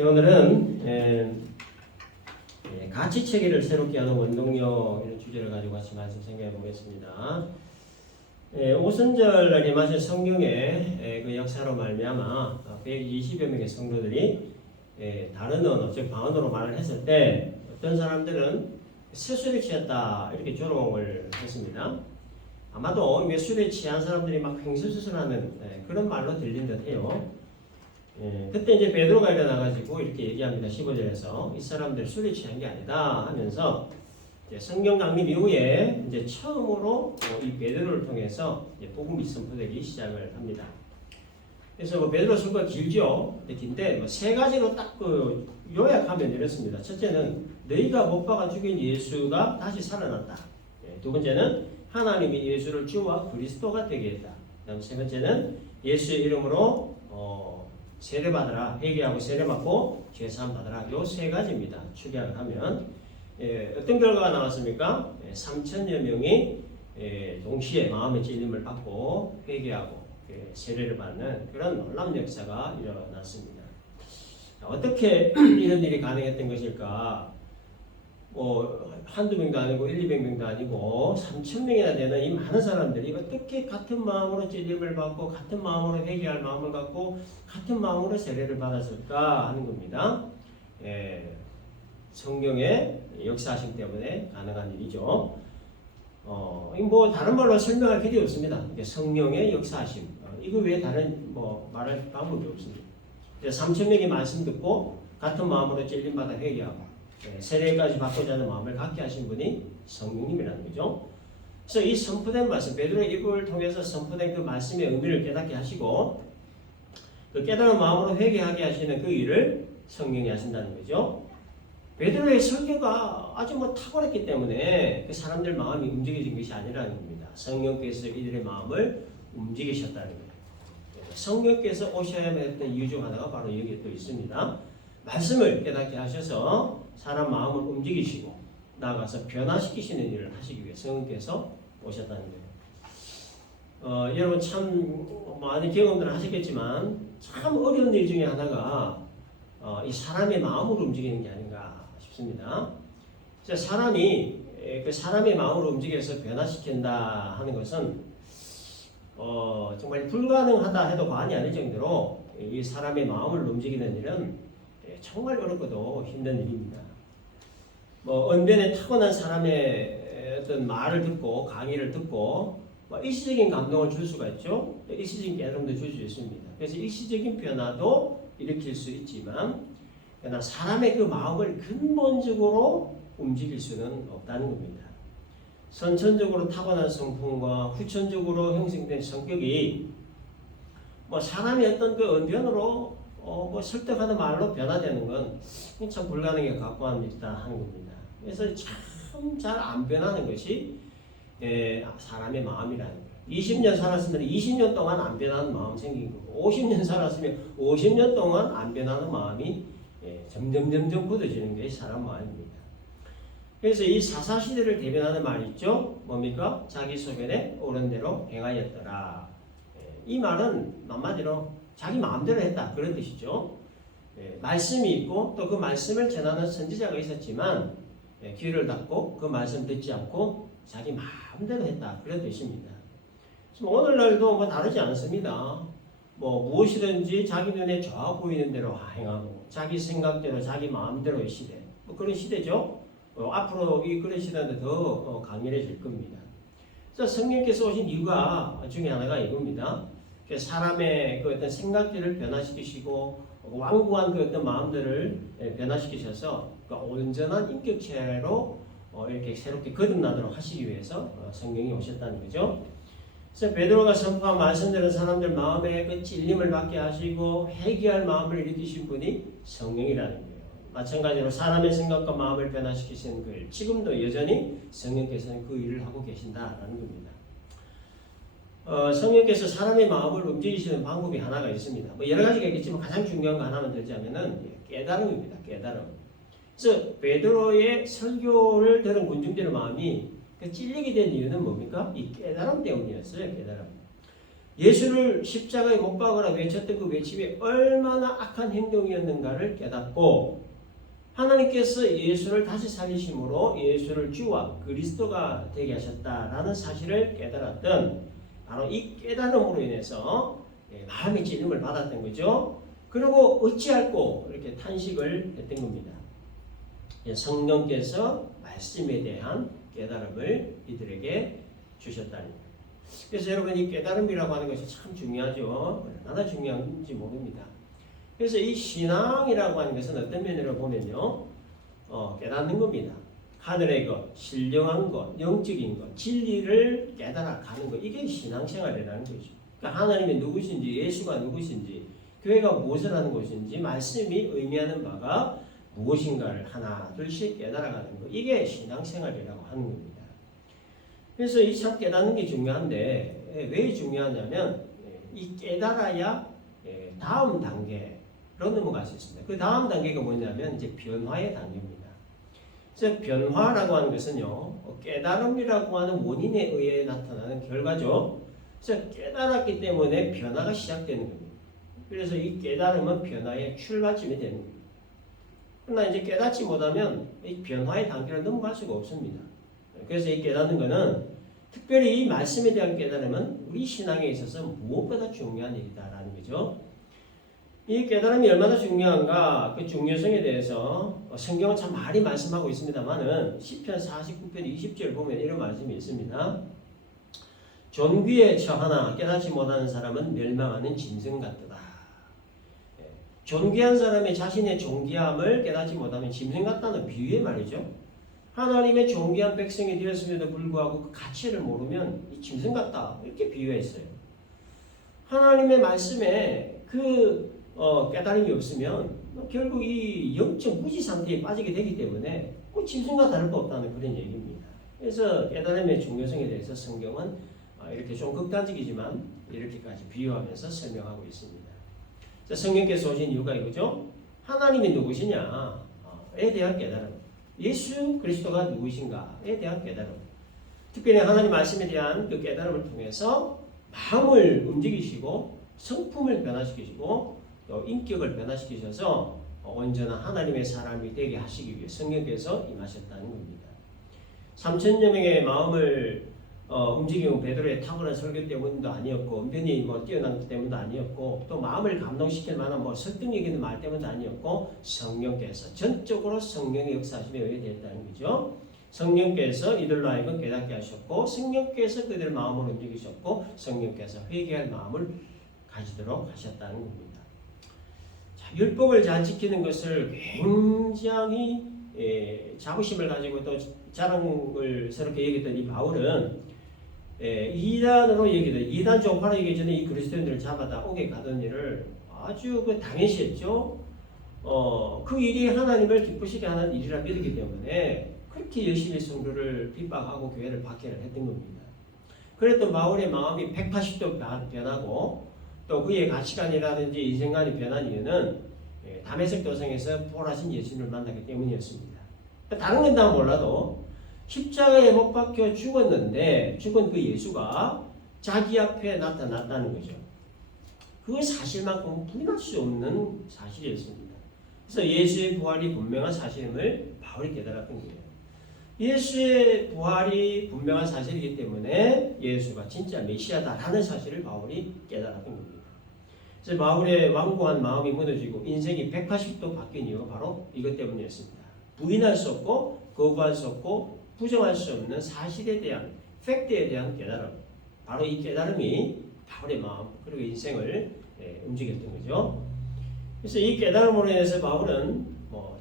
오늘은 가치체계를 새롭게 하는 원동력 이런 주제를 가지고 같이 말씀 생각해 보겠습니다. 오순절 날에 마신 성경의 그 역사로 말미암아 120여 명의 성도들이 다른 언어, 즉 방언으로 말을 했을 때 어떤 사람들은 세술에 취했다 이렇게 조롱을 했습니다. 아마도 술에 취한 사람들이 막 횡설수설하는 그런 말로 들린 듯해요. 그때 이제 베드로가 일어나가지고 이렇게 얘기합니다. 15절에서 이 사람들 술에 취한 게 아니다 하면서 성경 강림 이후에 이제 처음으로 이 베드로를 통해서 복음이 선포되기 시작을 합니다. 그래서 베드로 서가 길죠. 긴데 세 가지로 딱 요약하면 이렇습니다. 첫째는 너희가 못 박아 죽인 예수가 다시 살아났다. 두 번째는 하나님이 예수를 주와 그리스도가 되게 했다. 그다음 세 번째는 예수의 이름으로 세례받으라. 회개하고 세례받고 죄사함 받으라. 요 세 가지입니다. 축약을 하면 어떤 결과가 나왔습니까? 3천여 명이 동시에 마음의 찔림을 받고 회개하고 세례를 받는 그런 놀라운 역사가 일어났습니다. 어떻게 이런 일이 가능했던 것일까? 한두 명도 아니고 1,200명도 아니고 3,000명이나 되는 이 많은 사람들이 어떻게 같은 마음으로 찔림을 받고 같은 마음으로 회개할 마음을 갖고 같은 마음으로 세례를 받았을까 하는 겁니다. 성경의 역사하심 때문에 가능한 일이죠. 다른 말로 설명할 필요 없습니다. 성령의 역사하심. 이거 외에 다른 말할 방법이 없습니다. 3,000명이 말씀 듣고 같은 마음으로 찔림받아 회개하고 세례까지 받고자 하는 마음을 갖게 하신 분이 성령님이라는 거죠. 그래서 이 선포된 말씀, 베드로의 입을 통해서 선포된 그 말씀의 의미를 깨닫게 하시고 그 깨달은 마음으로 회개하게 하시는 그 일을 성령이 하신다는 거죠. 베드로의 설교가 아주 탁월했기 때문에 그 사람들 마음이 움직여진 것이 아니라는 겁니다. 성령께서 이들의 마음을 움직이셨다는 거예요. 성령께서 오셔야만 했던 이유 중 하나가 바로 여기에 또 있습니다. 말씀을 깨닫게 하셔서 사람 마음을 움직이시고 나아가서 변화시키시는 일을 하시기 위해 성령께서 오셨다는 거예요. 여러분 참 많은 경험들을 하셨겠지만 참 어려운 일 중에 하나가 이 사람의 마음을 움직이는 게 아닌가 싶습니다. 사람이 그 사람의 마음을 움직여서 변화시킨다 하는 것은 정말 불가능하다 해도 과언이 아닐 정도로 이 사람의 마음을 움직이는 일은 정말 어렵고도 힘든 일입니다. 언변에 타고난 사람의 어떤 말을 듣고 강의를 듣고 일시적인 감동을 줄 수가 있죠. 일시적인 깨달음도 줄 수 있습니다. 그래서 일시적인 변화도 일으킬 수 있지만 그러나 사람의 그 마음을 근본적으로 움직일 수는 없다는 겁니다. 선천적으로 타고난 성품과 후천적으로 형성된 성격이 사람의 어떤 그 언변으로 설득하는 말로 변화되는 건 참 불가능에 가까운 일이다 하는 겁니다. 그래서 참 잘 안 변하는 것이 사람의 마음이라는 거예요. 20년 살았으면 20년 동안 안 변하는 마음 생긴 거고 50년 살았으면 50년 동안 안 변하는 마음이 점점 굳어지는 게 사람 마음입니다. 그래서 이 사사시대를 대변하는 말이 있죠. 뭡니까? 자기 소견에 옳은 대로 행하였더라. 이 말은 한마디로 자기 마음대로 했다 그런 뜻이죠. 말씀이 있고 또 그 말씀을 전하는 선지자가 있었지만 귀를 닫고 그 말씀 듣지 않고 자기 마음대로 했다 그런 뜻입니다. 오늘날도 다르지 않습니다. 무엇이든지 자기 눈에 좋아 보이는 대로 행하고 자기 생각대로 자기 마음대로의 시대 그런 시대죠. 앞으로 그런 시대는 더 강렬해질 겁니다. 그래서 성령께서 오신 이유가 중에 하나가 이겁니다. 사람의 그 어떤 생각들을 변화시키시고 완고한 그 어떤 마음들을 변화시키셔서 그 온전한 인격체로 이렇게 새롭게 거듭나도록 하시기 위해서 성령이 오셨다는 거죠. 그래서 베드로가 선포한 말씀들은 사람들 마음에 그 찔림을 받게 하시고 회개할 마음을 일으키신 분이 성령이라는 거예요. 마찬가지로 사람의 생각과 마음을 변화시키시는 그 일, 지금도 여전히 성령께서는 그 일을 하고 계신다라는 겁니다. 성령께서 사람의 마음을 움직이시는 방법이 하나가 있습니다. 여러 가지가 있겠지만 가장 중요한 거 하나만 들자면은 깨달음입니다. 깨달음. 그래서 베드로의 설교를 들은 군중들의 마음이 찔리게 된 이유는 뭡니까? 이 깨달음 때문이었어요. 깨달음. 예수를 십자가에 못 박으라 외쳤던 그 외침이 얼마나 악한 행동이었는가를 깨닫고 하나님께서 예수를 다시 살리심으로 예수를 주와 그리스도가 되게 하셨다라는 사실을 깨달았던 바로 이 깨달음으로 인해서 마음의 찔림을 받았던 거죠. 그리고 어찌할꼬 이렇게 탄식을 했던 겁니다. 성령께서 말씀에 대한 깨달음을 이들에게 주셨다는 거예요. 그래서 여러분 이 깨달음이라고 하는 것이 참 중요하죠. 얼마나 중요한지 모릅니다. 그래서 이 신앙이라고 하는 것은 어떤 면으로 보면요, 깨닫는 겁니다. 하늘의 것, 신령한 것, 영적인 것, 진리를 깨달아 가는 것, 이게 신앙생활이라는 거죠. 그러니까 하나님이 누구신지, 예수가 누구신지, 교회가 무엇을 하는 곳인지, 말씀이 의미하는 바가 무엇인가를 하나 둘씩 깨달아가는 것, 이게 신앙생활이라고 하는 겁니다. 그래서 이 참 깨닫는 게 중요한데 왜 중요하냐면 이 깨달아야 다음 단계로 넘어갈 수 있습니다. 그 다음 단계가 뭐냐면 이제 변화의 단계입니다. 그래서 변화라고 하는 것은요, 깨달음이라고 하는 원인에 의해 나타나는 결과죠. 그래서 깨달았기 때문에 변화가 시작되는 겁니다. 그래서 이 깨달음은 변화의 출발점이 되는 겁니다. 그러나 이제 깨닫지 못하면 이 변화의 단계를 넘어갈 수가 없습니다. 그래서 이 깨닫는 것은 특별히 이 말씀에 대한 깨달음은 우리 신앙에 있어서 무엇보다 중요한 일이다라는 거죠. 이 깨달음이 얼마나 중요한가, 그 중요성에 대해서 성경은 참 많이 말씀하고 있습니다만은 시편 49편 20절 보면 이런 말씀이 있습니다. 존귀에 처하나 깨닫지 못하는 사람은 멸망하는 짐승 같도다. 존귀한 사람이 자신의 존귀함을 깨닫지 못하면 짐승 같다는 비유의 말이죠. 하나님의 존귀한 백성이 되었음에도 불구하고 그 가치를 모르면 이 짐승 같다, 이렇게 비유했어요. 하나님의 말씀에 그 깨달음이 없으면 결국 이 영적 무지 상태에 빠지게 되기 때문에 그 짐승과 다를 바 없다는 그런 얘기입니다. 그래서 깨달음의 중요성에 대해서 성경은 이렇게 좀 극단적이지만 이렇게까지 비유하면서 설명하고 있습니다. 성령께서 오신 이유가 이거죠. 하나님이 누구시냐에 대한 깨달음, 예수 그리스도가 누구신가에 대한 깨달음, 특별히 하나님 말씀에 대한 그 깨달음을 통해서 마음을 움직이시고 성품을 변화시키시고 또 인격을 변화시키셔서 온전한 하나님의 사람이 되게 하시기 위해 성령께서 임하셨다는 겁니다. 3,000여 명의 마음을 움직이는 베드로의 탁월한 설교 때문도 아니었고, 은변히 뛰어난 때문도 아니었고, 또 마음을 감동시킬 만한 설득력 있는 말 때문도 아니었고, 성령께서 전적으로 성령의 역사하심에 의해됐다는 거죠. 성령께서 이들로 하여금 깨닫게 하셨고, 성령께서 그들 마음을 움직이셨고, 성령께서 회개할 마음을 가지도록 하셨다는 겁니다. 자, 율법을 잘 지키는 것을 굉장히 자부심을 가지고 또 자랑을 스럽게 여겼던 이 바울은 이단으로 여기던, 이단 종파로 여기기 전에 이 그리스도인들을 잡아다 옥에 가던 일을 아주 당연시 했죠. 그 일이 하나님을 기쁘시게 하는 일이라 믿었기 때문에 그렇게 열심히 성도를 핍박하고 교회를 박해를 했던 겁니다. 그랬던 바울의 마음이 180도 변하고 또 그의 가치관이라든지 인생관이 변한 이유는 다메섹 도성에서 부활하신 예수님을 만나기 때문이었습니다. 다른 건 다 몰라도 십자가에 못 박혀 죽었는데 죽은 그 예수가 자기 앞에 나타났다는 거죠. 그 사실만큼 부인할 수 없는 사실이었습니다. 그래서 예수의 부활이 분명한 사실임을 바울이 깨달았던 거예요. 예수의 부활이 분명한 사실이기 때문에 예수가 진짜 메시아다라는 사실을 바울이 깨달았던 겁니다. 그래서 바울의 완고한 마음이 무너지고 인생이 180도 바뀐 이유가 바로 이것 때문이었습니다. 부인할 수 없고 거부할 수 없고 부정할 수 없는 사실에 대한, 팩트에 대한 깨달음, 바로 이 깨달음이 바울의 마음 그리고 인생을 움직였던 거죠. 그래서 이 깨달음으로 인해서 바울은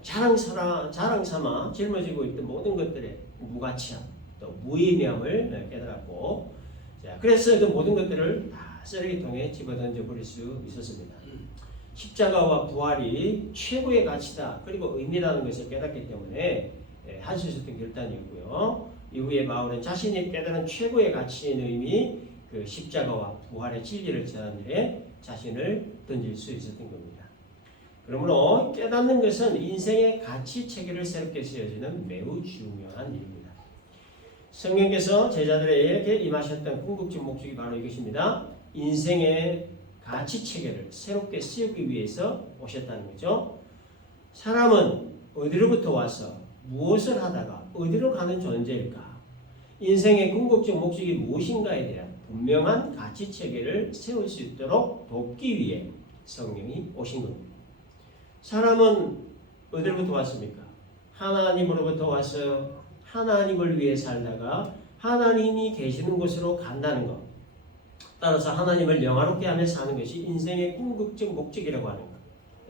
자랑 삼아 짊어지고 있던 모든 것들의 무가치함, 또 무의미함을 깨달았고, 자, 그래서 그 모든 것들을 다 쓰레기통에 집어던져 버릴 수 있었습니다. 십자가와 부활이 최고의 가치다, 그리고 의미라는 것을 깨닫기 때문에 할 수 있었던 결단이었고요. 이후에 바울은 자신이 깨달은 최고의 가치인 의미, 그 십자가와 부활의 진리를 전하는 일에 자신을 던질 수 있었던 겁니다. 그러므로 깨닫는 것은 인생의 가치 체계를 새롭게 세워주는 매우 중요한 일입니다. 성령께서 제자들에게 임하셨던 궁극적 목적이 바로 이것입니다. 인생의 가치 체계를 새롭게 세우기 위해서 오셨다는 거죠. 사람은 어디로부터 와서 무엇을 하다가 어디로 가는 존재일까? 인생의 궁극적 목적이 무엇인가에 대한 분명한 가치 체계를 세울 수 있도록 돕기 위해 성령이 오신 겁니다. 사람은 어디로부터 왔습니까? 하나님으로부터 와서 하나님을 위해 살다가 하나님이 계시는 곳으로 간다는 것. 따라서 하나님을 영화롭게 하며 사는 것이 인생의 궁극적 목적이라고 하는 것.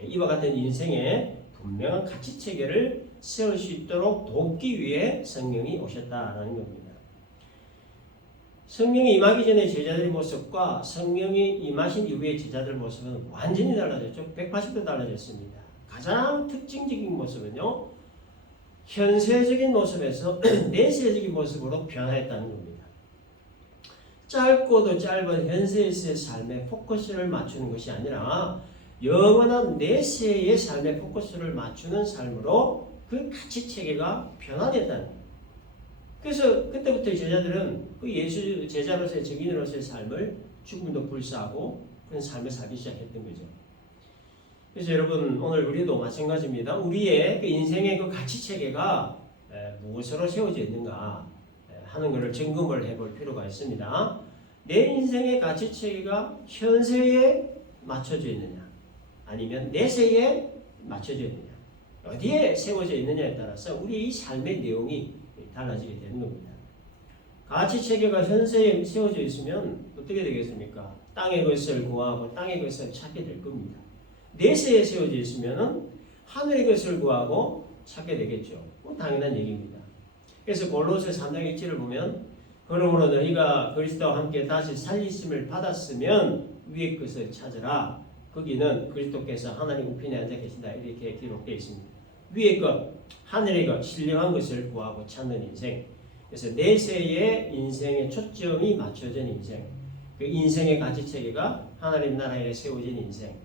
이와 같은 인생의 분명한 가치 체계를 세울 수 있도록 돕기 위해 성령이 오셨다라는 겁니다. 성령이 임하기 전에 제자들의 모습과 성령이 임하신 이후의 제자들 모습은 완전히 달라졌죠. 180도 달라졌습니다. 가장 특징적인 모습은요, 현세적인 모습에서 내세적인 모습으로 변화했다는 겁니다. 짧고도 짧은 현세에서의 삶에 포커스를 맞추는 것이 아니라 영원한 내세의 삶에 포커스를 맞추는 삶으로 그 가치 체계가 변화됐다는 거예요. 그래서 그때부터 제자들은 그 예수 제자로서의 증인으로서의 삶을 죽음도 불사하고 그런 삶을 살기 시작했던 거죠. 그래서 여러분 오늘 우리도 마찬가지입니다. 우리의 그 인생의 그 가치 체계가 무엇으로 세워져 있는가 하는 것을 점검을 해볼 필요가 있습니다. 내 인생의 가치 체계가 현세에 맞춰져 있느냐 아니면 내세에 맞춰져 있느냐 어디에 세워져 있느냐에 따라서 우리의 이 삶의 내용이 달라지게 되는 겁니다. 가치 체계가 현세에 세워져 있으면 어떻게 되겠습니까? 땅의 것을 구하고 땅의 것을 찾게 될 겁니다. 내세에 세워져 있으면 하늘의 것을 구하고 찾게 되겠죠. 당연한 얘기입니다. 그래서 골로새 3장 1절을 보면 그러므로 너희가 그리스도와 함께 다시 살리심을 받았으면 위의 것을 찾으라. 거기는 그리스도께서 하나님 우편에 앉아 계신다. 이렇게 기록되어 있습니다. 위의 것, 하늘의 것, 신령한 것을 구하고 찾는 인생. 그래서 내세의 인생의 초점이 맞춰진 인생. 그 인생의 가치 체계가 하나님 나라에 세워진 인생.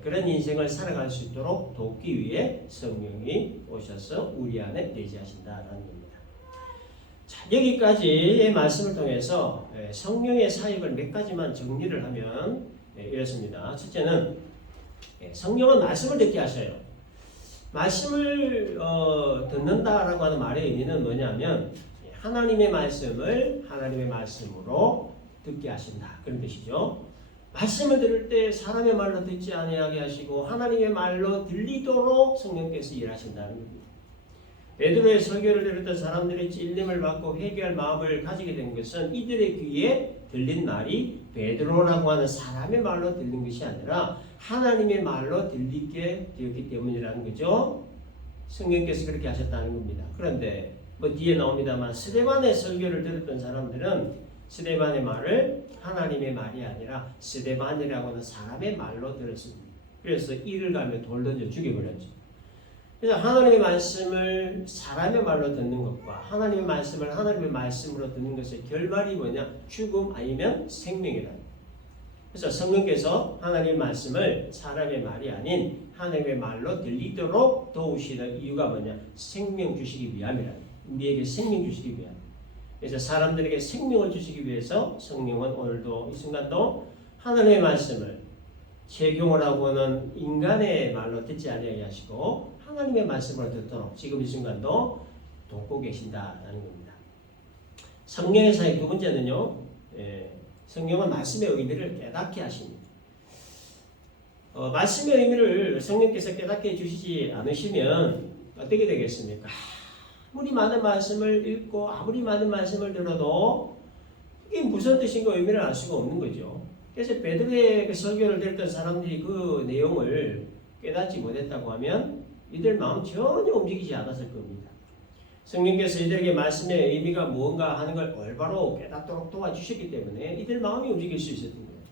그런 인생을 살아갈 수 있도록 돕기 위해 성령이 오셔서 우리 안에 내재하신다라는 겁니다. 자, 여기까지의 말씀을 통해서 성령의 사역을 몇 가지만 정리를 하면 이렇습니다. 첫째는 성령은 말씀을 듣게 하셔요. 말씀을 듣는다라고 하는 말의 의미는 뭐냐면 하나님의 말씀을 하나님의 말씀으로 듣게 하신다 그런 뜻이죠. 말씀을 들을 때 사람의 말로 듣지 아니하게 하시고 하나님의 말로 들리도록 성령께서 일하신다는 겁니다. 베드로의 설교를 들었던 사람들이 찔림을 받고 회개할 마음을 가지게 된 것은 이들의 귀에 들린 말이 베드로라고 하는 사람의 말로 들린 것이 아니라 하나님의 말로 들리게 되었기 때문이라는 거죠. 성령께서 그렇게 하셨다는 겁니다. 그런데 뒤에 나옵니다만 스데반의 설교를 들었던 사람들은 스데반의 말을 하나님의 말이 아니라 스데반이라고 하는 사람의 말로 들었습니다. 그래서 이를 가며 돌 던져 죽여버렸죠. 그래서 하나님의 말씀을 사람의 말로 듣는 것과 하나님의 말씀을 하나님의 말씀으로 듣는 것의 결말이 뭐냐? 죽음 아니면 생명이라는 거예요. 그래서 성령께서 하나님의 말씀을 사람의 말이 아닌 하나님의 말로 들리도록 도우시는 이유가 뭐냐? 생명 주시기 위함이라는 거예요. 우리에게 생명 주시기 위함. 그래서 사람들에게 생명을 주시기 위해서 성령은 오늘도 이 순간도 하나님의 말씀을 적용을 하고는 인간의 말로 듣지 아니하게 하시고 하나님의 말씀을 듣도록 지금 이 순간도 돕고 계신다라는 겁니다. 성령의 사역 두 번째는요. 성령은 말씀의 의미를 깨닫게 하십니다. 말씀의 의미를 성령께서 깨닫게 해주시지 않으시면 어떻게 되겠습니까? 아무리 많은 말씀을 읽고 아무리 많은 말씀을 들어도 이게 무슨 뜻인가 의미를 알 수가 없는 거죠. 그래서 베드로의 그 설교를 들었던 사람들이 그 내용을 깨닫지 못했다고 하면 이들 마음 전혀 움직이지 않았을 겁니다. 성령께서 이들에게 말씀의 의미가 무언가 하는 걸 올바로 깨닫도록 도와주셨기 때문에 이들 마음이 움직일 수 있었던 거예요.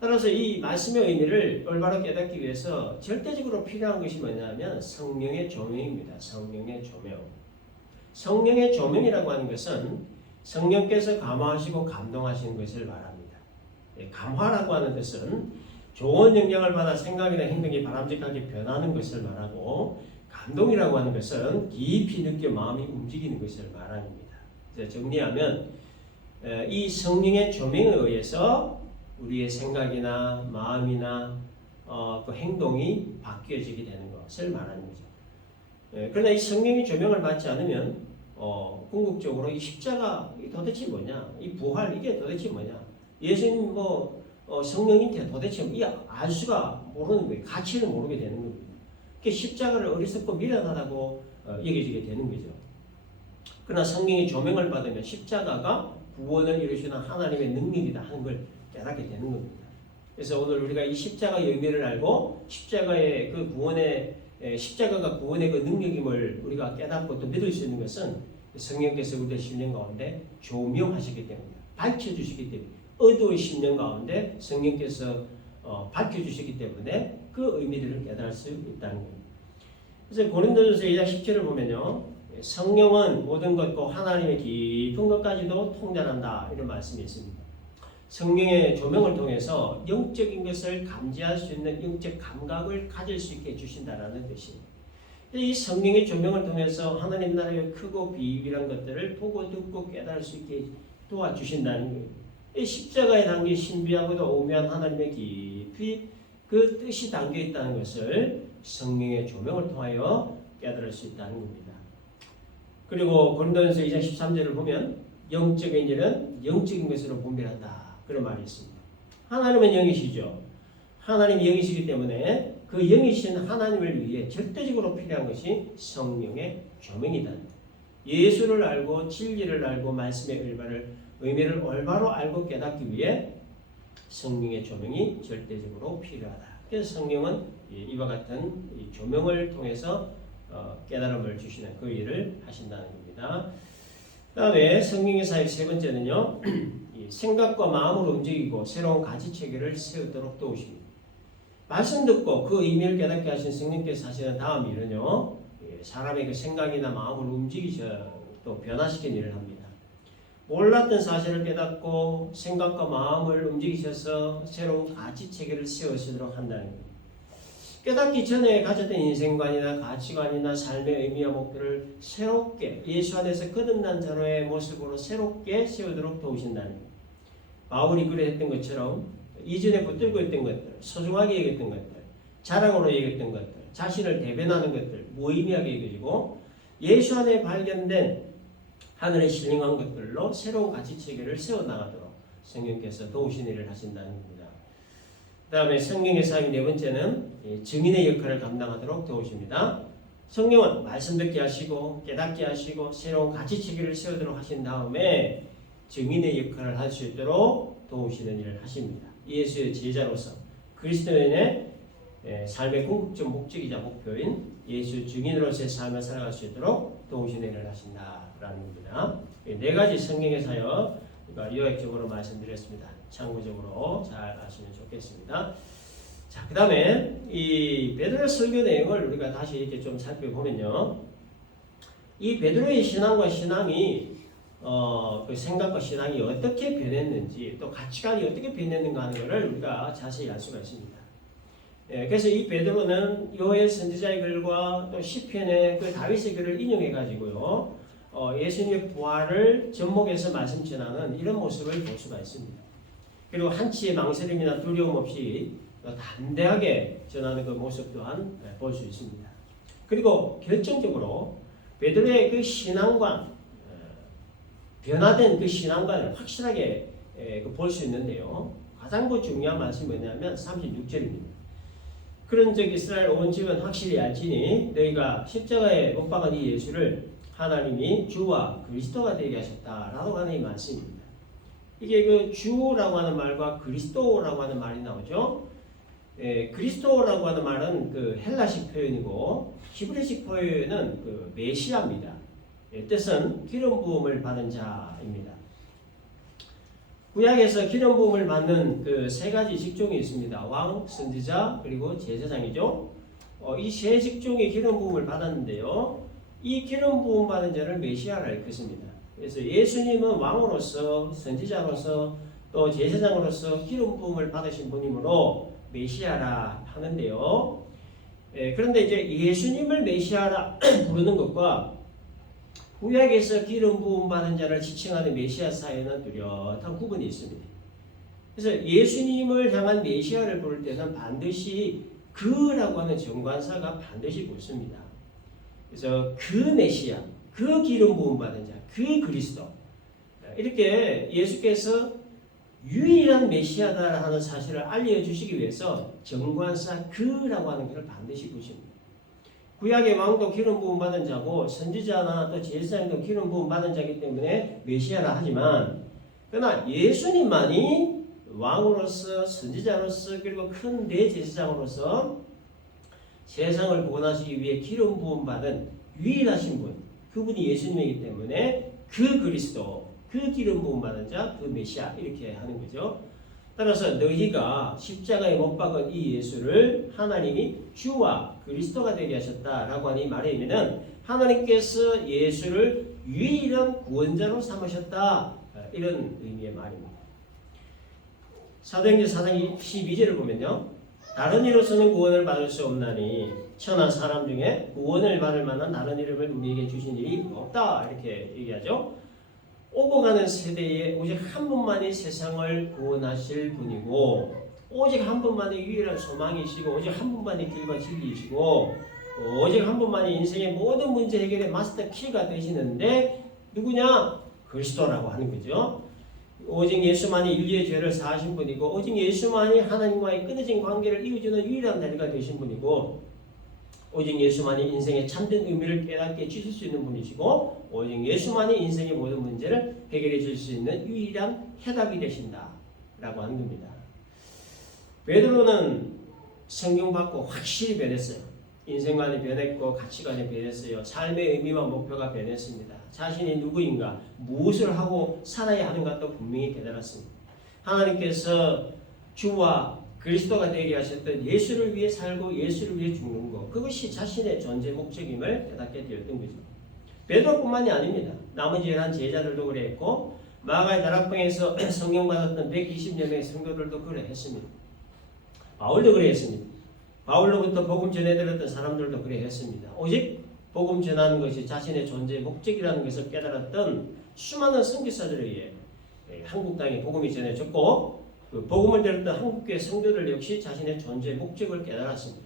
따라서 이 말씀의 의미를 올바로 깨닫기 위해서 절대적으로 필요한 것이 뭐냐면 성령의 조명입니다. 성령의 조명. 성령의 조명이라고 하는 것은 성령께서 감화하시고 감동하시는 것을 말합니다. 감화라고 하는 뜻은 좋은 영향을 받아 생각이나 행동이 바람직하게 변하는 것을 말하고 감동이라고 하는 것은 깊이 느껴 마음이 움직이는 것을 말합니다. 정리하면 이 성령의 조명에 의해서 우리의 생각이나 마음이나 그 행동이 바뀌어지게 되는 것을 말하는 거죠. 그러나 이 성령의 조명을 받지 않으면 궁극적으로 이 십자가 도대체 뭐냐, 이 부활 이게 도대체 뭐냐, 예수님 성령인데 도대체 알 수가 모르는 거예요. 가치를 모르게 되는 겁니다. 십자가를 어리석고 미련하다고 여겨지게 되는 거죠. 그러나 성령의 조명을 받으면 십자가가 구원을 이루시는 하나님의 능력이다 하는 걸 깨닫게 되는 겁니다. 그래서 오늘 우리가 이 십자가의 의미를 알고 십자가의 그 구원의 십자가가 구원의 그 능력임을 우리가 깨닫고 또 믿을 수 있는 것은 성령께서 우리의 심령 가운데 조명하시기 때문에, 밝혀주시기 때문에, 어두운 심령 가운데 성령께서 밝혀주시기 때문에 그 의미들을 깨달을 수 있다는 거예요. 그래서 고린도전서 2장 10절을 보면요, 성령은 모든 것과 하나님의 깊은 것까지도 통달한다 이런 말씀이 있습니다. 성령의 조명을 통해서 영적인 것을 감지할 수 있는 영적 감각을 가질 수 있게 해주신다라는 뜻입니다. 이 성령의 조명을 통해서 하나님 나라의 크고 비밀한 것들을 보고 듣고 깨달을 수 있게 도와주신다는 거예요. 이 십자가에 담긴 신비하고도 오묘한 하나님의 깊이 그 뜻이 담겨 있다는 것을 성령의 조명을 통하여 깨달을 수 있다는 겁니다. 그리고 고린도전서 2장 13절을 보면 영적인 일은 영적인 것으로 분별한다 그런 말이 있습니다. 하나님은 영이시죠. 하나님이 영이시기 때문에 그 영이신 하나님을 위해 절대적으로 필요한 것이 성령의 조명이다. 예수를 알고 진리를 알고 말씀의 의미를 올바로 알고 깨닫기 위해 성령의 조명이 절대적으로 필요하다. 그래서 성령은 이와 같은 조명을 통해서 깨달음을 주시는 그 일을 하신다는 겁니다. 그 다음에 성령의 사역 세 번째는요, 생각과 마음을 움직이고 새로운 가치체계를 세우도록 도우십니다. 말씀 듣고 그 의미를 깨닫게 하신 성령께서 하시는 다음 일은요, 사람의 그 생각이나 마음을 움직이셔 또 변화시키는 일을 합니다. 몰랐던 사실을 깨닫고 생각과 마음을 움직이셔서 새로운 가치체계를 세우시도록 한다는 겁니다. 깨닫기 전에 가졌던 인생관이나 가치관이나 삶의 의미와 목표를 새롭게 예수 안에서 거듭난 자로의 모습으로 새롭게 세우도록 도우신다는 겁니다. 바울이 그래 했던 것처럼 이전에 붙들고 있던 것들, 소중하게 여겼던 것들, 자랑으로 여겼던 것들, 자신을 대변하는 것들 무의미하게 여겨지고 예수 안에 발견된 하늘의 신령한 것들로 새로운 가치체계를 세워나가도록 성령께서 도우신 일을 하신다는 겁니다. 그 다음에 성령의 사역 네 번째는 증인의 역할을 감당하도록 도우십니다. 성령은 말씀 듣게 하시고 깨닫게 하시고 새로운 가치체계를 세우도록 하신 다음에 증인의 역할을 할 수 있도록 도우시는 일을 하십니다. 예수의 제자로서 그리스도인의 삶의 궁극적 목적이자 목표인 예수 증인으로서의 삶을 살아갈 수 있도록 도우시는 일을 하신다라는 겁니다. 네 가지 성령의 사역 요약적으로 말씀드렸습니다. 참고적으로 잘 아시면 좋겠습니다. 자, 그 다음에 이 베드로 설교 내용을 우리가 다시 이렇게 좀 살펴보면요, 이 베드로의 신앙과 신앙이 그 생각과 신앙이 어떻게 변했는지 또 가치관이 어떻게 변했는가 하는 것을 우리가 자세히 알 수가 있습니다. 그래서 이 베드로는 요엘 선지자의 글과 또 시편의 그 다윗의 글을 인용해 가지고요, 예수님의 부활을 접목해서 말씀 전하는 이런 모습을 볼 수가 있습니다. 그리고 한치의 망설임이나 두려움 없이 담대하게 전하는 그 모습 또한 볼 수 있습니다. 그리고 결정적으로 베드로의 그 신앙관, 변화된 그 신앙관을 확실하게 볼 수 있는데요, 가장 중요한 말씀이 뭐냐면 36절입니다. 그런 적 이스라엘 온 집은 확실히 알지니 너희가 십자가에 못 박은 이 예수를 하나님이 주와 그리스도가 되게 하셨다라고 하는 이 말씀입니다. 이게 그 주라고 하는 말과 그리스도라고 하는 말이 나오죠. 그리스도라고 하는 말은 그 헬라식 표현이고 히브리식 표현은 그 메시아입니다. 뜻은 기름 부음을 받은 자입니다. 구약에서 기름 부음을 받는 그 세 가지 직종이 있습니다. 왕, 선지자, 그리고 제사장이죠. 이 세 직종의 기름 부음을 받았는데요, 이 기름 부음 받은 자를 메시아라 일컫습니다. 그래서 예수님은 왕으로서, 선지자로서, 또 제사장으로서 기름 부음을 받으신 분이므로 메시아라 하는데요. 그런데 이제 예수님을 메시아라 부르는 것과 구약에서 기름 부음 받은 자를 지칭하는 메시아 사이에는 뚜렷한 구분이 있습니다. 그래서 예수님을 향한 메시아를 부를 때는 반드시 그라고 하는 정관사가 반드시 붙습니다. 그래서 그 메시아, 그 기름 부음 받은 자, 그 그리스도, 이렇게 예수께서 유일한 메시아다 하는 사실을 알려주시기 위해서 정관사 그라고 하는 것을 반드시 붙입니다. 구약의 왕도 기름 부음 받은 자고 선지자나 또 제사장도 기름 부음 받은 자이기 때문에 메시아라 하지만, 그러나 예수님만이 왕으로서 선지자로서 그리고 큰 대제사장으로서 세상을 구원하시기 위해 기름 부음 받은 유일하신 분, 그분이 예수님이기 때문에 그 그리스도, 그 기름 부음 받은 자, 그 메시아, 이렇게 하는 거죠. 따라서 너희가 십자가에 못 박은 이 예수를 하나님이 주와 그리스도가 되게 하셨다라고 하는 이 말의 의미는 하나님께서 예수를 유일한 구원자로 삼으셨다, 이런 의미의 말입니다. 사도행전 4장 12절을 보면요, 다른 이로서는 구원을 받을 수 없나니 천하 사람 중에 구원을 받을 만한 다른 이름을 우리에게 주신 일이 없다, 이렇게 얘기하죠. 오고 가는 세대에 오직 한 분만이 세상을 구원하실 분이고, 오직 한 분만이 유일한 소망이시고, 오직 한 분만이 길과 진리이시고, 오직 한 분만이 인생의 모든 문제 해결의 마스터 키가 되시는데 누구냐? 그리스도라고 하는 거죠. 오직 예수만이 인류의 죄를 사하신 분이고, 오직 예수만이 하나님과의 끊어진 관계를 이어주는 유일한 다리가 되신 분이고, 오직 예수만이 인생의 참된 의미를 깨닫게 주실 수 있는 분이시고, 오직 예수만이 인생의 모든 문제를 해결해 줄 수 있는 유일한 해답이 되신다라고 하는 겁니다. 베드로는 성경 받고 확실히 변했어요. 인생관이 변했고 가치관이 변했어요. 삶의 의미와 목표가 변했습니다. 자신이 누구인가, 무엇을 하고 살아야 하는 것도 분명히 깨달았습니다. 하나님께서 주와 그리스도가 되게 하셨던 예수를 위해 살고 예수를 위해 죽는 것, 그것이 자신의 존재 목적임을 깨닫게 되었던 거죠. 베드로뿐만이 아닙니다. 나머지 11 제자들도 그래 했고, 마가의 다락방에서 성령 받았던 120여 명의 성도들도 그래 했습니다. 바울도 그래 했습니다. 바울로부터 복음 전해 들었던 사람들도 그래 했습니다. 오직 복음 전하는 것이 자신의 존재의 목적이라는 것을 깨달았던 수많은 선교사들에 의해 한국 땅에 복음이 전해졌고, 그 복음을 들었던 한국교회 성도들 역시 자신의 존재의 목적을 깨달았습니다.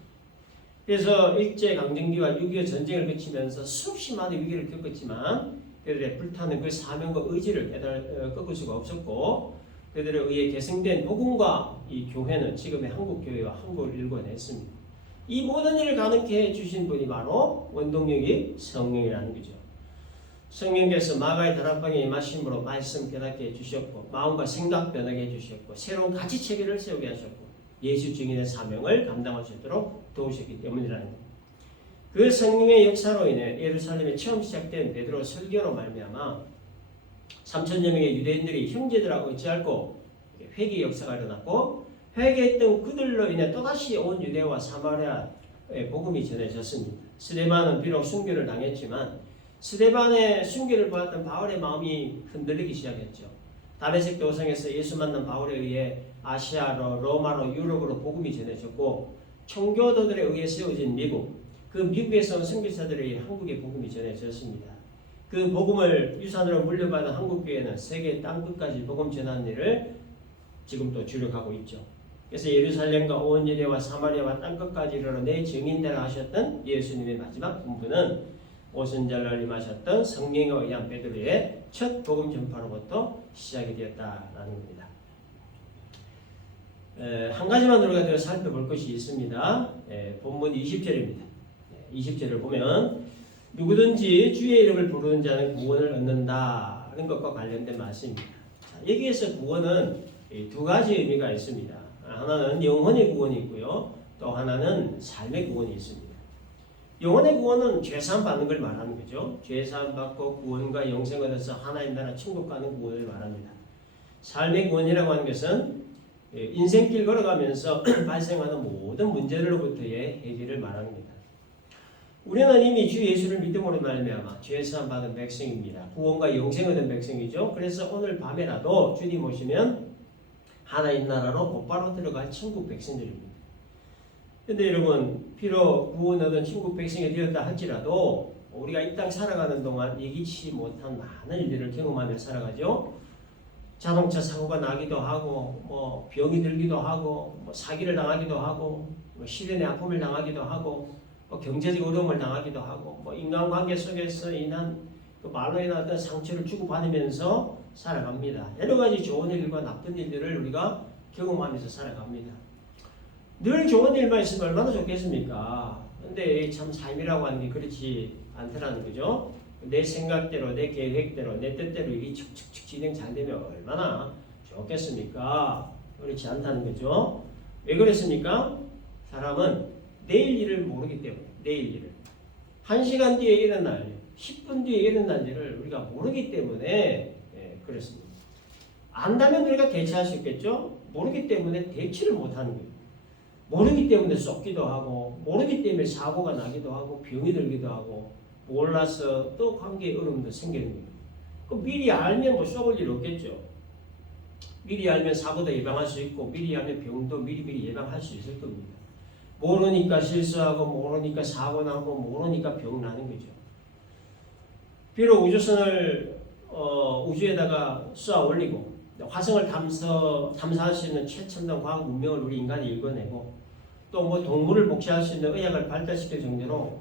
그래서 일제강점기와 6.25 전쟁을 거치면서 수없이 많은 위기를 겪었지만 그들의 불타는 그 사명과 의지를 꺾을 수가 없었고, 그들에 의해 계승된 복음과 이 교회는 지금의 한국교회와 한국을 일궈냈습니다. 이 모든 일을 가능케 해주신 분이 바로 원동력이 성령이라는 거죠. 성령께서 마가의 다락방에 임하심으로 말씀 깨닫게 해주셨고, 마음과 생각 변하게 해주셨고, 새로운 가치 체계를 세우게 하셨고, 예수 증인의 사명을 감당할 수 있도록 도우셨기 때문이라는 것. 그 성령의 역사로 인해 예루살렘에 처음 시작된 베드로 설교로 말미암아 3,000여 명의 유대인들이 형제들하고 어찌할꼬 회개 역사가 일어났고, 회개했던 그들로 인해 또다시 온 유대와 사마리아의 복음이 전해졌습니다. 스데반은 비록 순교를 당했지만 스데반의 순교를 보았던 바울의 마음이 흔들리기 시작했죠. 다메섹 도성에서 예수 만난 바울에 의해 아시아로, 로마로, 유럽으로 복음이 전해졌고, 청교도들에 의해 세워진 미국, 그 미국에서 온 선교사들에 의해 한국에 복음이 전해졌습니다. 그 복음을 유산으로 물려받은 한국교회는 세계 땅끝까지 복음 전하는 일을 지금 또 주력하고 있죠. 그래서 예루살렘과 온 유대와 사마리아와 땅끝까지 이르러 내 증인되라 하셨던 예수님의 마지막 분부는 오순절날 임하셨던 성령에 의한 베드로의 첫 복음 전파로부터 시작이 되었다라는 겁니다. 한 가지만 우리가 더 살펴볼 것이 있습니다. 본문 20절입니다. 20절을 보면 누구든지 주의 이름을 부르는 자는 구원을 얻는다는 것과 관련된 말씀입니다. 자, 여기에서 구원은 두 가지 의미가 있습니다. 하나는 영혼의 구원이 있고요, 또 하나는 삶의 구원이 있습니다. 영혼의 구원은 죄사함 받는 걸 말하는 거죠. 죄사함 받고 구원과 영생 얻어서 하나님 나라 천국 가는 구원을 말합니다. 삶의 구원이라고 하는 것은 인생길 걸어가면서 발생하는 모든 문제들로부터의 해결을 말합니다. 우리는 이미 주 예수를 믿음으로 말미암아 죄사함 받은 백성입니다. 구원과 영생 얻은 백성이죠. 그래서 오늘 밤에라도 주님 오시면 하나님 나라로 곧바로 들어갈 천국 백성들입니다. 근데 여러분, 비록 구원 얻은 천국 백성이 되었다 할지라도 우리가 이 땅 살아가는 동안 예기치 못한 많은 일들을 경험하며 살아가죠. 자동차 사고가 나기도 하고 뭐 병이 들기도 하고 뭐 사기를 당하기도 하고 뭐 시련의 아픔을 당하기도 하고 뭐 경제적 어려움을 당하기도 하고 뭐 인간관계 속에서 인한 그 말로 인한 어떤 상처를 주고받으면서 살아갑니다. 여러 가지 좋은 일과 나쁜 일들을 우리가 경험하면서 살아갑니다. 늘 좋은 일만 있으면 얼마나 좋겠습니까? 근데 참 삶이라고 하는 게 그렇지 않더라는 거죠. 내 생각대로, 내 계획대로, 내 뜻대로 일이 축축축 진행 잘 되면 얼마나 좋겠습니까? 그렇지 않다는 거죠. 왜 그랬습니까? 사람은 내일 일을 모르기 때문에, 내일 일을. 1시간 뒤에 일어날 일, 10분 뒤에 일어날 일을 우리가 모르기 때문에 그렇습니다. 안다면 우리가 대처할 수 있겠죠? 모르기 때문에 대처를 못하는 거예요. 모르기 때문에 쏟기도 하고, 모르기 때문에 사고가 나기도 하고, 병이 들기도 하고, 몰라서 또 관계에 어려움도 생기는 거예요. 그 미리 알면 뭐 쏘볼 일 없겠죠. 미리 알면 사고도 예방할 수 있고, 미리 알면 병도 미리미리 예방할 수 있을 겁니다. 모르니까 실수하고, 모르니까 사고 나고, 모르니까 병 나는 거죠. 비록 우주선을 우주에다가 쏘아 올리고, 화성을 탐사할 수 있는 최첨단 과학 문명을 우리 인간이 읽어내고, 또 뭐 동물을 복제할 수 있는 의학을 발달시킬 정도로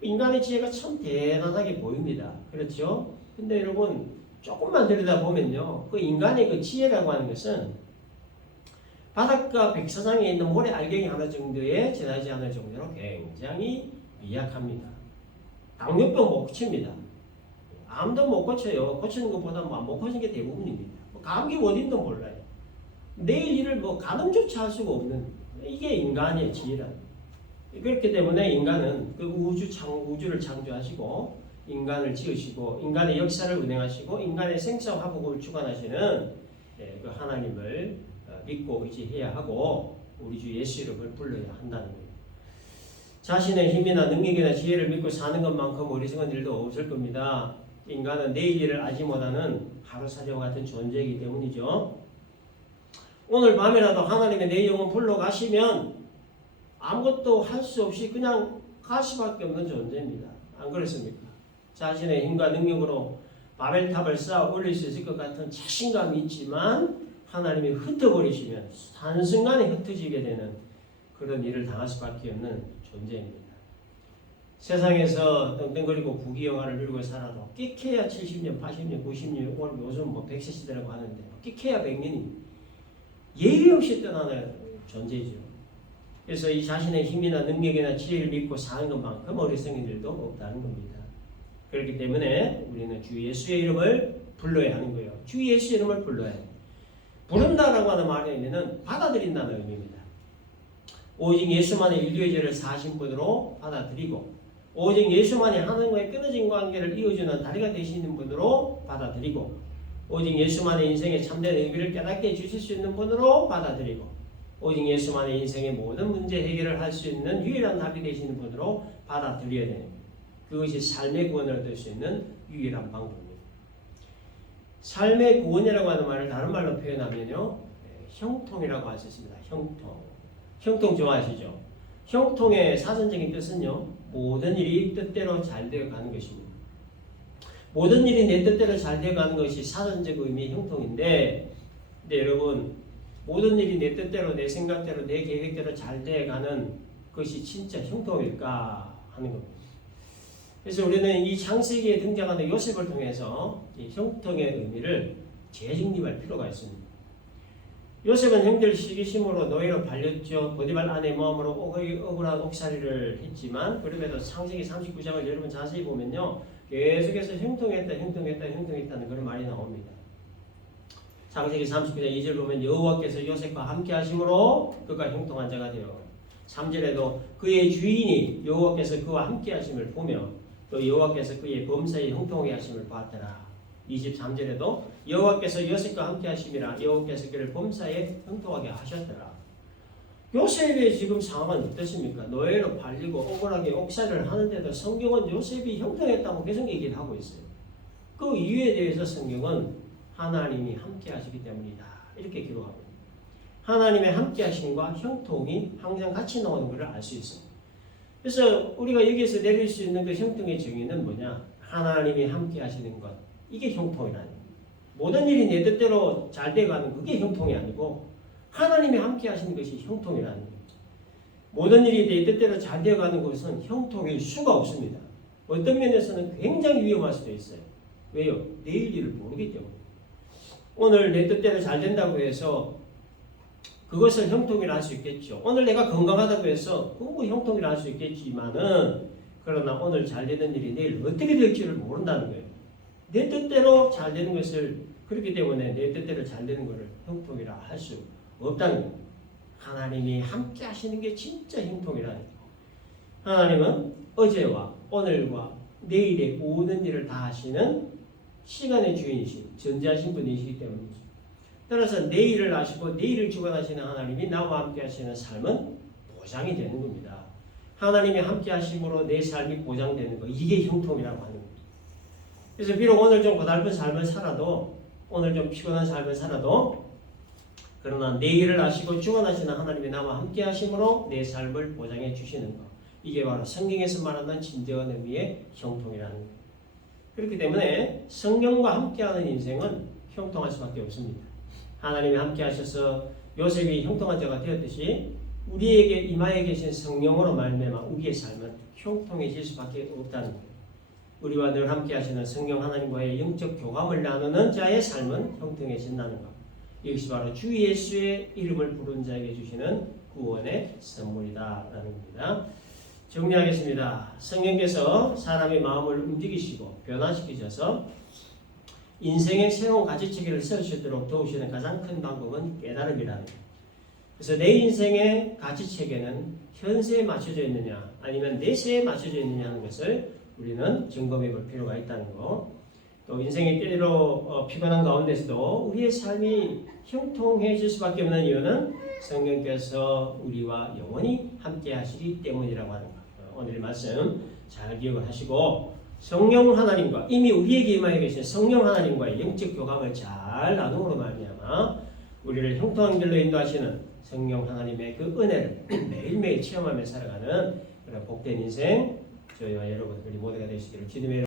인간의 지혜가 참 대단하게 보입니다. 그렇죠? 근데 여러분 조금만 들여다보면요, 그 인간의 그 지혜라고 하는 것은 바닷가 백사장에 있는 모래 알갱이 하나 정도에 지나지 않을 정도로 굉장히 미약합니다. 당뇨병 못 고칩니다. 암도 못 고쳐요. 고치는 것보다 못 고치는 게 대부분입니다. 감기 원인도 몰라요. 내일 일을 가늠조차 할 수가 없는, 이게 인간의 지혜라. 그렇기 때문에 인간은 그 우주를 창조하시고 인간을 지으시고 인간의 역사를 운행하시고 인간의 생사 화복을 주관하시는 그 하나님을 믿고 의지해야 하고 우리 주 예수 이름을 불러야 한다는 거예요. 자신의 힘이나 능력이나 지혜를 믿고 사는 것만큼 어리석은 일도 없을 겁니다. 인간은 내일 일을 알지 못하는 하루살이와 같은 존재이기 때문이죠. 오늘 밤이라도 하나님의 내 영혼 불러가시면 아무것도 할 수 없이 그냥 갈 수밖에 없는 존재입니다. 안 그렇습니까? 자신의 힘과 능력으로 바벨탑을 쌓아 올릴 수 있을 것 같은 자신감이 있지만 하나님이 흩어버리시면 한순간에 흩어지게 되는 그런 일을 당할 수밖에 없는 존재입니다. 세상에서 떵떵거리고 부귀영화를 누리고 살아도 끼케야 70년, 80년, 90년, 요즘 100세 시대라고 하는데 끼케야 100년이 예외 없이 떠나는 존재죠. 그래서 이 자신의 힘이나 능력이나 지혜를 믿고 사는 것만큼 어리석은 일도 없다는 겁니다. 그렇기 때문에 우리는 주 예수의 이름을 불러야 하는 거예요. 주 예수의 이름을 불러야 해요. 부른다라고 하는 말의 의미는 받아들인다는 의미입니다. 오직 예수만의 인류의 죄를 사신 분으로 받아들이고 오직 예수만이 하나님과의 끊어진 관계를 이어주는 다리가 되시는 분으로 받아들이고 오직 예수만의 인생의 참된 의미를 깨닫게 해주실 수 있는 분으로 받아들이고 오직 예수만의 인생의 모든 문제 해결을 할 수 있는 유일한 답이 되시는 분으로 받아들여야 됩니다. 그것이 삶의 구원을 얻을 수 있는 유일한 방법입니다. 삶의 구원이라고 하는 말을 다른 말로 표현하면요, 형통이라고 할 수 있습니다. 형통 좋아하시죠? 형통의 사전적인 뜻은요, 모든 일이 뜻대로 잘 되어 가는 것입니다. 모든 일이 내 뜻대로 잘 되어 가는 것이 사전적 의미의 형통인데, 근데 여러분, 모든 일이 내 뜻대로, 내 생각대로, 내 계획대로 잘 되어가는 것이 진짜 형통일까 하는 겁니다. 그래서 우리는 이 창세기에 등장하는 요셉을 통해서 이 형통의 의미를 재정립할 필요가 있습니다. 요셉은 형들 시기심으로 노예로 팔렸죠. 보디발 아내 마음으로 억울한 옥살이를 했지만 그럼에도 창세기 39장을 여러분 자세히 보면요, 계속해서 형통했다는 그런 말이 나옵니다. 창세기 39장 2절 보면 여호와께서 요셉과 함께 하심으로 그가 형통한 자가 되어 3절에도 그의 주인이 여호와께서 그와 함께 하심을 보며 또 여호와께서 그의 범사에 형통하게 하심을 봤더라. 23절에도 여호와께서 요셉과 함께 하심이라 여호와께서 그를 범사에 형통하게 하셨더라. 요셉의 지금 상황은 어떻습니까? 노예로 팔리고 억울하게 옥살이를 하는데도 성경은 요셉이 형통했다고 계속 얘기를 하고 있어요. 그 이유에 대해서 성경은 하나님이 함께 하시기 때문이다. 이렇게 기록합니다. 하나님의 함께 하심과 형통이 항상 같이 나오는 것을 알 수 있습니다. 그래서 우리가 여기에서 내릴 수 있는 그 형통의 정의는 뭐냐? 하나님이 함께 하시는 것. 이게 형통이라는 겁니다. 모든 일이 내 뜻대로 잘 돼가는 그게 형통이 아니고 하나님이 함께 하시는 것이 형통이라는 거예요. 모든 일이 내 뜻대로 잘 되어가는 것은 형통일 수가 없습니다. 어떤 면에서는 굉장히 위험할 수도 있어요. 왜요? 내일 일을 모르기 때문에. 오늘 내 뜻대로 잘 된다고 해서 그것을 형통이라 할 수 있겠죠. 오늘 내가 건강하다고 해서 그거 형통이라 할 수 있겠지만은 그러나 오늘 잘 되는 일이 내일 어떻게 될지를 모른다는 거예요. 내 뜻대로 잘 되는 것을 그렇기 때문에 내 뜻대로 잘 되는 것을 형통이라 할 수 없다는 거예요. 하나님이 함께 하시는 게 진짜 형통이라는 거예요. 하나님은 어제와 오늘과 내일의 모든 일을 다 하시는 시간의 주인이신 전지하신 분이시기 때문이죠. 따라서 내일을 아시고 내일을 주관하시는 하나님이 나와 함께 하시는 삶은 보장이 되는 겁니다. 하나님이 함께 하심으로 내 삶이 보장되는 거, 이게 형통이라고 하는 겁니다. 그래서 비록 오늘 좀 고달픈 삶을 살아도, 오늘 좀 피곤한 삶을 살아도, 그러나 내일을 아시고 주관하시는 하나님이 나와 함께 하심으로 내 삶을 보장해 주시는 것, 이게 바로 성경에서 말하는 진정한 의미의 형통이라는 거예요. 그렇기 때문에 성령과 함께하는 인생은 형통할 수밖에 없습니다. 하나님이 함께 하셔서 요셉이 형통한 자가 되었듯이 우리에게 임하에 계신 성령으로 말미암아 우리의 삶은 형통해질 수밖에 없다는 거예요. 우리와 늘 함께 하시는 성령 하나님과의 영적 교감을 나누는 자의 삶은 형통해진다는 것. 이것이 바로 주 예수의 이름을 부른 자에게 주시는 구원의 선물이다라는 겁니다. 정리하겠습니다. 성령께서 사람의 마음을 움직이시고 변화시키셔서 인생의 새로운 가치체계를 세울 수 있도록 도우시는 가장 큰 방법은 깨달음이라는 거예요. 그래서 내 인생의 가치체계는 현세에 맞춰져 있느냐 아니면 내세에 맞춰져 있느냐 하는 것을 우리는 점검해 볼 필요가 있다는 거. 또 인생의 때로 피곤한 가운데서도 우리의 삶이 형통해질 수밖에 없는 이유는 성령께서 우리와 영원히 함께 하시기 때문이라고 하는 것. 오늘의 말씀 잘 기억을 하시고 성령 하나님과 이미 우리에게 임하여 계신 성령 하나님과의 영적 교감을 잘 나눔으로 말미암아 우리를 형통한 길로 인도하시는 성령 하나님의 그 은혜를 매일매일 체험하며 살아가는 그런 복된 인생 저희와 여러분 우리 모두가 되시기를 주님의